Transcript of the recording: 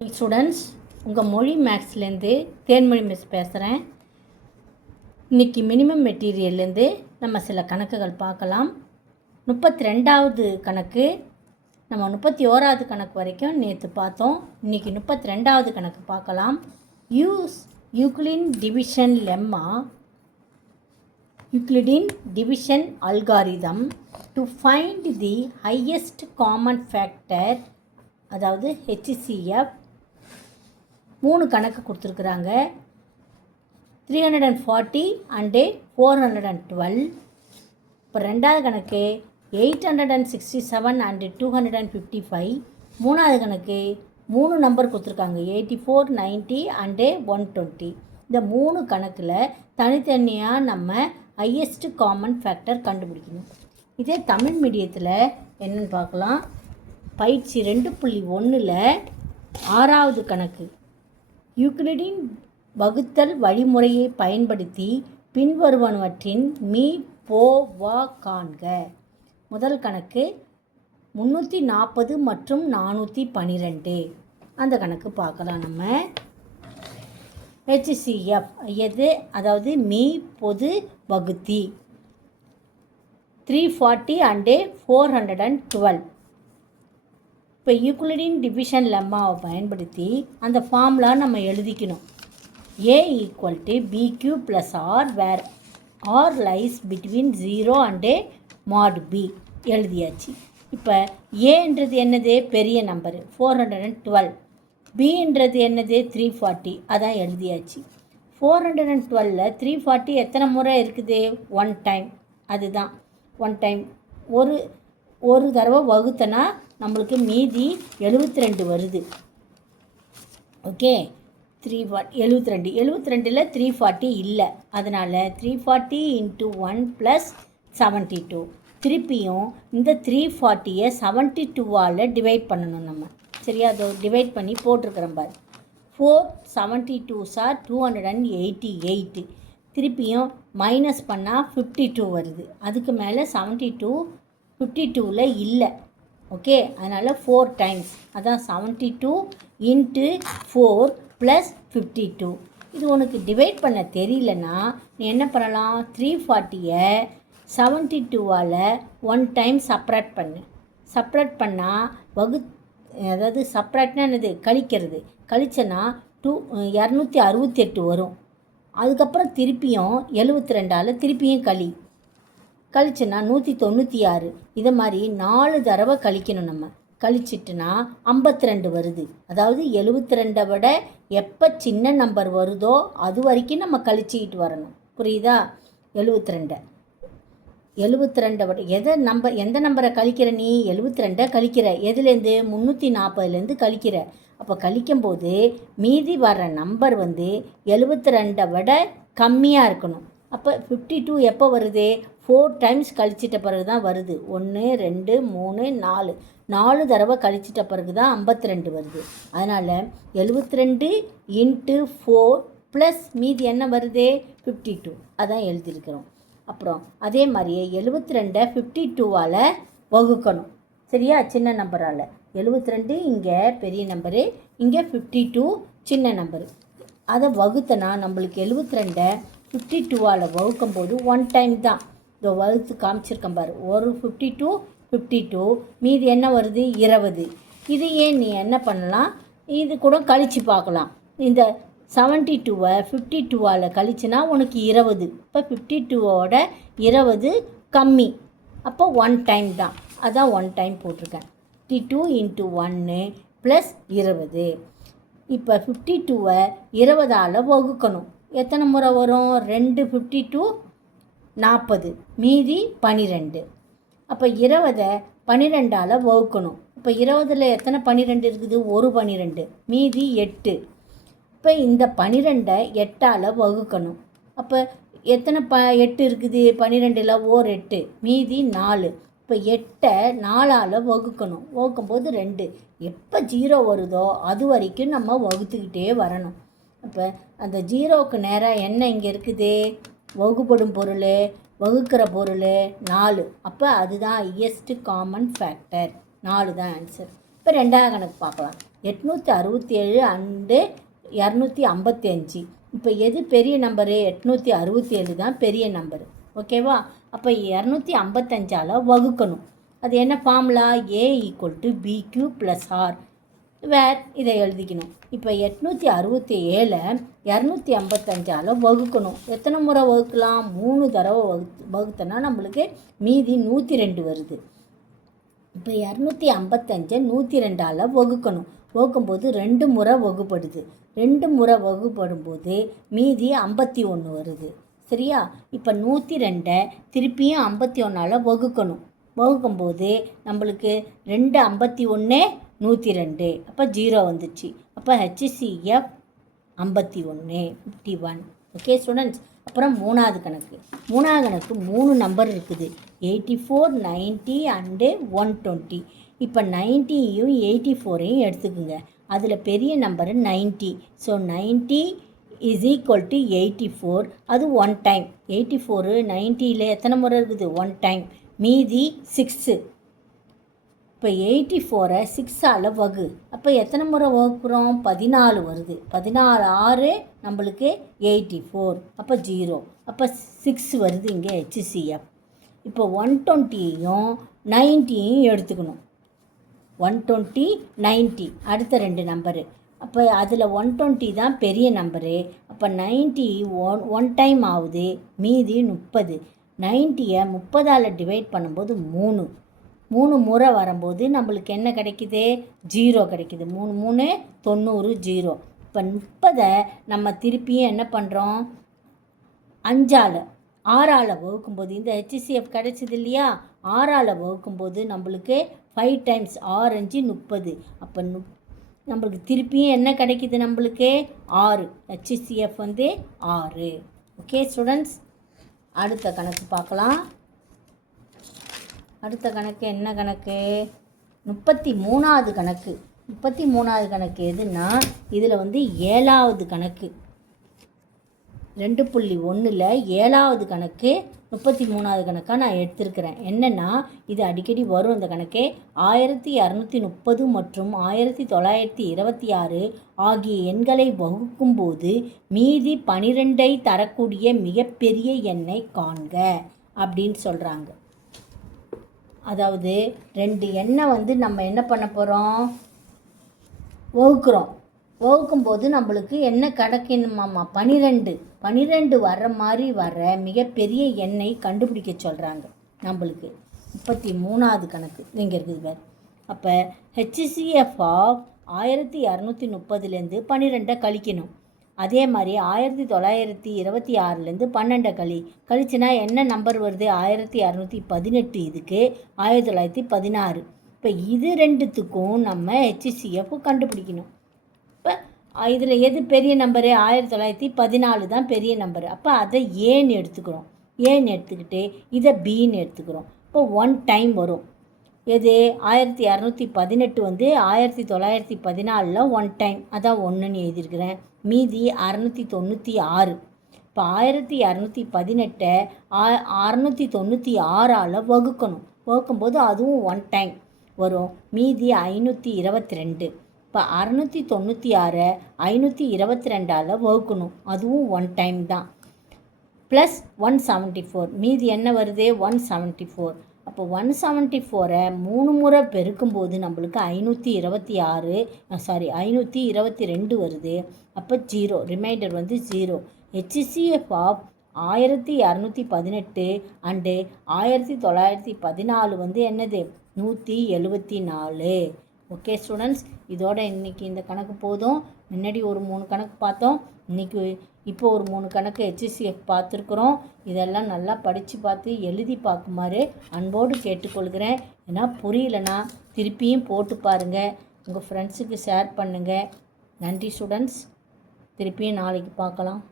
Students, உங்கள் மொழி மேக்ஸ்லேருந்து Thenmozhi miss பேசுகிறேன். இன்றைக்கி மினிமம் மெட்டீரியல்லேருந்து நம்ம சில கணக்குகள் பார்க்கலாம். 32வது கணக்கு, நம்ம 31வது கணக்கு வரைக்கும் நேற்று பார்த்தோம். இன்றைக்கி 32வது கணக்கு பார்க்கலாம். Use Euclidean division lemma, Euclidean division algorithm to find the highest common factor, அதாவது HCF. 3 கணக்கு கொடுத்துருக்குறாங்க. 340 அண்டு 412. இப்போ 2வது கணக்கு 867 அண்டு 255. 3வது கணக்கு 3 நம்பர் கொடுத்துருக்காங்க, 84, 90 அண்டு 120. இந்த 3 கணக்கில் தனித்தனியாக நம்ம ஹையஸ்ட் காமன் ஃபேக்டர் கண்டுபிடிக்கணும். இதே தமிழ் மீடியத்தில் என்னென்னு பார்க்கலாம். பயிற்சி 2.1ல் 6வது கணக்கு, யூக்ளிடின் வகுத்தல் வழிமுறையை பயன்படுத்தி பின்வருவனவற்றின் மீ போ வா காண்க. முதல் கணக்கு 340 மற்றும் 412. அந்த கணக்கு பார்க்கலாம். நம்ம HCF எது, அதாவது மீ பொது வகுத்தி 340 அண்டு 412. இப்போ யூக்ளிடின் டிவிஷன் லெம்மாவை பயன்படுத்தி அந்த ஃபார்முலா நம்ம எழுதிக்கணும். A = BQ + R where R lies between 0 and mod B எழுதியாச்சு. இப்போ ஏன்றது என்னது, பெரிய நம்பரு 412. பின்றது என்னது 340, அதான் எழுதியாச்சு. 412ல் 340 எத்தனை முறை இருக்குது, 1 டைம். அதுதான் 1 டைம். ஒரு தடவை வகுத்தனா நம்மளுக்கு மீதி 72 வருது. ஓகே, 340 72ல் 340 இல்லை, அதனால் 340 × 1 + 72. திருப்பியும் இந்த 340யை 72ஆல் டிவைட் பண்ணணும் நம்ம. சரியா, அதை டிவைட் பண்ணி போட்டிருக்கிறோம் பாரு. 4 72s are 288. திருப்பியும் மைனஸ் பண்ணால் 52 வருது. அதுக்கு மேலே 72 52ல் இல்லை. ஓகே, அதனால் 4 டைம்ஸ், அதான் 72 × 4 + 52. இது உனக்கு டிவைட் பண்ண தெரியலனா நீ என்ன பண்ணலாம், 340யை 72ஆல் 1 டைம் சப்ராக்ட் பண்ணு. சப்ராக்ட் பண்ணால் அதாவது சப்ராக்ட்னா என்னது, கழிக்கிறது. கழிச்சனா 268 வரும். அதுக்கப்புறம் திருப்பியும் 72ஆல் திருப்பியும் கழிச்சுன்னா 196. இதை மாதிரி 4 தடவை கழிக்கணும் நம்ம. கழிச்சிட்டுனா 52 வருது. அதாவது 72 விட எப்போ சின்ன நம்பர் வருதோ அது வரைக்கும் நம்ம கழிச்சிக்கிட்டு வரணும். புரியுதா? 72 விட எந்த நம்பரை கழிக்கிற நீ, 72 கழிக்கிற. எதுலேருந்து, 340லேருந்து கழிக்கிற. அப்போ கழிக்கும்போது மீதி வர்ற நம்பர் 72 விட கம்மியாக இருக்கணும். அப்போ 52 எப்போ வருது, 4 டைம்ஸ் கழிச்சிட்ட பிறகு தான் வருது. 1 2 3 4 தடவை கழிச்சிட்ட பிறகு தான் 52 வருது. அதனால் 72 × 4 ப்ளஸ் மீதி என்ன வருது, 52. அதான் எழுதியிருக்கிறோம். அப்புறம் அதே மாதிரியே 72 52ஆல் வகுக்கணும். சரியா, சின்ன நம்பரால். 72 இங்கே பெரிய நம்பரு, இங்கே 52 சின்ன நம்பரு. அதை வகுத்தனா நம்மளுக்கு 72 52ஆல் வகுக்கும்போது 1 டைம் தான். இதோ வகுத்து காமிச்சிருக்கேன் பாரு. ஒரு 52 மீதி என்ன வருது, 20. இது ஏன் நீ என்ன பண்ணலாம், இது கூட கழித்து பார்க்கலாம். இந்த 72வை 52ஆல் கழிச்சுனா உனக்கு 20. இப்போ 52ஓட 20 கம்மி. அப்போ 1 டைம் தான், அதான் 1 டைம் போட்டிருக்கேன். 52 × 1 + 20. இப்போ 52வை 20ஆல் வகுக்கணும். எத்தனை முறை வரும், 2 52 40, மீதி 12. அப்போ 20 12ஆல் வகுக்கணும். இப்போ 20ல் எத்தனை 12 இருக்குது, ஒரு 12, மீதி 8. இப்போ இந்த 12ஐ 8ஆல் வகுக்கணும். அப்போ எத்தனை 8 இருக்குது, 12ல் ஓர் 8, மீதி 4. இப்போ 8ஐ 4ஆல் வகுக்கணும். வகுக்கும்போது 2. எப்போ 0 வருதோ அது வரைக்கும் நம்ம வகுத்துக்கிட்டே வரணும். அப்போ அந்த 0க்கு நேராக என்ன இங்கே இருக்குது, வகுப்படும் பொருள், வகுக்கிற பொருள் 4. அப்போ அதுதான் ஹையஸ்ட் காமன் ஃபேக்டர், 4 தான் ஆன்சர். இப்போ 2வது கணக்கு பார்க்கலாம். 867 அண்டு 255. இப்போ எது பெரிய நம்பரு? 867 தான் பெரிய நம்பரு. ஓகேவா? அப்போ 255ஆல் வகுக்கணும். அது என்ன ஃபார்முலா? A = BQ + R. வேர் இதை எழுதிக்கணும். இப்போ 867 255ஆல் வகுக்கணும். எத்தனை முறை வகுக்கலாம்? 3 தடவை வகுத்தனா நம்மளுக்கு மீதி 102 வருது. இப்போ 255 102ஆல் வகுக்கணும். வகுக்கும்போது 2 முறை வகுப்படுது. 2 முறை வகுப்படும்போது மீதி 51 வருது. சரியா? இப்போ 102 திருப்பியும் 51ஆல் வகுக்கணும். வகுக்கும்போது நம்மளுக்கு 2 51 102. அப்போ 0 வந்துச்சு. அப்போ HCF 51. Okay students. அப்புறம் மூணாவது கணக்கு 3 நம்பர் இருக்குது. 84, 90 அண்டு 120. இப்போ 90யும் 84ஐயும் எடுத்துக்குங்க. அதில் பெரிய நம்பரு 90. ஸோ 90 = 84. அது 1 டைம். 84 90ல் எத்தனை முறை இருக்குது? 1 டைம். மீதி 6. இப்போ 84ஐ 6ஆல் வகு. அப்போ எத்தனை முறை வகுக்கிறோம்? 14 வருது. 14 6 நம்மளுக்கு 84. அப்போ 0. அப்போ 6 வருது இங்கே HCF. இப்போ 120யும் 90யும் எடுத்துக்கணும். 120, 90 அடுத்த 2 நம்பரு. அப்போ அதில் 120 தான் பெரிய நம்பரு. அப்போ 90 1 டைம் ஆகுது. மீதி 30. 90ஐ 30ஆல் டிவைட் பண்ணும்போது 3 முறை வரும்போது நம்மளுக்கு என்ன கிடைக்குது? 0 கிடைக்குது. 3 3 90 0. இப்போ 30ஐ நம்ம திருப்பியும் என்ன பண்ணுறோம்? 6ஆல் வகுக்கும்போது இந்த HCF கிடைச்சிது இல்லையா? 6ஆல் வகுக்கும்போது நம்மளுக்கு 5 டைம்ஸ் 6 5 30. அப்போ நம்மளுக்கு திருப்பியும் என்ன கிடைக்குது? நம்மளுக்கு 6. HCF 6. Okay students. அடுத்த கணக்கு பார்க்கலாம். அடுத்த கணக்கு என்ன கணக்கு? 33வது கணக்கு. 33வது கணக்கு எதுன்னா இதில் 7வது கணக்கு. 2.1ல் 7வது கணக்கு 33வது கணக்காக நான் எடுத்திருக்கிறேன். என்னென்னா இது அடிக்கடி வரும் அந்த கணக்கு. 1230 மற்றும் 1926 ஆகிய எண்களை வகுக்கும்போது மீதி 12ஐ தரக்கூடிய மிகப்பெரிய எண்ணை காண்க அப்படின்னு சொல்கிறாங்க. அதாவது 2 எண்ணை நம்ம என்ன பண்ண போகிறோம்? வகுக்கிறோம். வகுக்கும்போது நம்மளுக்கு என்ன கிடைக்கணுமாம்மா? 12 வர்ற மாதிரி வர்ற மிகப்பெரிய எண்ணை கண்டுபிடிக்க சொல்கிறாங்க நம்மளுக்கு. 33வது கணக்கு இங்கே இருக்குது பார். அப்போ HCF ஆஃப் 1230லேருந்து 12 கழிக்கணும். அதே மாதிரி 1926லேருந்து 12 கழிச்சுனா என்ன நம்பர் வருது? 1618. இதுக்கு 1916. இப்போ இது ரெண்டுத்துக்கும் நம்ம HCF கண்டுபிடிக்கணும். இப்போ இதில் எது பெரிய நம்பரு? 1914 தான் பெரிய நம்பரு. அப்போ அதை ஏன்னு எடுத்துக்கிறோம். ஏன்னு எடுத்துக்கிட்டு இதை பின்னு எடுத்துக்கிறோம். இப்போ 1 டைம் வரும். எது? 1218 1914ல் 1 டைம். அதான் 1ன்னு எழுதியிருக்கிறேன். மீதி 696. இப்போ 1218 696ஆல் வகுக்கணும். வகுக்கும்போது அதுவும் 1 டைம் வரும். மீதி 522. இப்போ 696 522ஆல் வகுக்கணும். அதுவும் 1 டைம் தான். ப்ளஸ் 174. மீதி என்ன வருது? 174. அப்போ 174ஐ 3 முறை பெருக்கும்போது நம்மளுக்கு 522 வருது. அப்போ 0. ரிமைண்டர் 0. HCF ஆஃப் 1218 அண்டு 1914 என்னது? 174. Okay students. இதோட இன்றைக்கி இந்த கணக்கு போதும். முன்னாடி ஒரு 3 கணக்கு பார்த்தோம். இப்போ ஒரு 3 கணக்கு HCF பார்த்துருக்குறோம். இதெல்லாம் நல்லா படித்து பார்த்து எழுதி பார்க்குமாறு அன்போடு கேட்டுக்கொள்கிறேன். ஏன்னா புரியலனா திருப்பியும் போட்டு பாருங்கள். உங்கள் ஃப்ரெண்ட்ஸுக்கு ஷேர் பண்ணுங்கள். நன்றி ஸ்டூடெண்ட்ஸ். திருப்பியும் நாளைக்கு பார்க்கலாம்.